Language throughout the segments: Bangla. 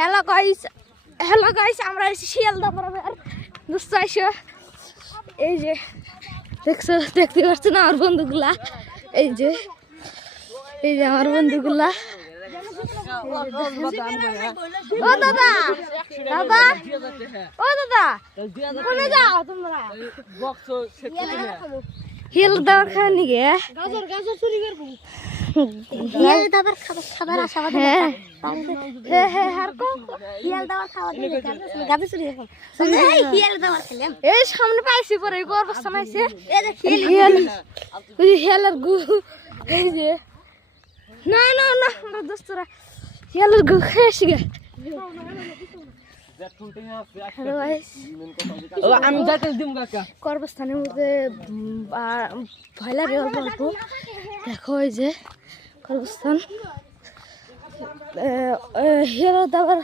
হ্যালো গাইস হ্যালো গাইস আমরা এসে শিয়ালদা বরাবর। দোস্ত, আইসো। এই যে, দেখছ, দেখতে পাচ্ছ না আমার বন্ধুগুলা? এই যে এই যে আমার বন্ধুগুলা। ও, দাদা! দাদা! ও, দাদা! কোনে যাও তোমরা? হিল দাবার খাওয়া নিগে গাজর গাজর চুরি করব হিয়াল দাবার খাবার খাবার আশাবাদ হ্যাঁ হ্যাঁ হ্যাঁ আর কো হিয়াল দাবার খাওয়া দিলে গাবি চুরি এখন এই হিয়াল দাবার খেলাম। এই সামনে পাইছি পরে এই গর্বস্থ নাইছে হিয়াল ওই যে হিয়ালের গু এই যে। না না না আমরা দোস্তরা হিয়ালের গু খেয়েছি গে। আমি যাতে দিম কাকা কর্মস্থানের মধ্যে বা- ভয় লাগে অল্প অল্প। দেখো এই যে কর্মস্থান। হিয়ালের দাবার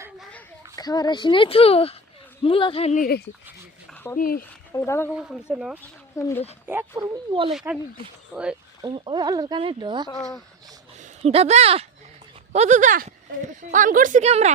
খাবার আসি নাই তো মূলা খাই নিয়ে গেছি দাদা কবে খুলছে না। সুন্দর এক পুরো বলের কানে ওই ওই কানে দাদা ও দাদা অন করছি ক্যামেরা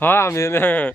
ها عم هلا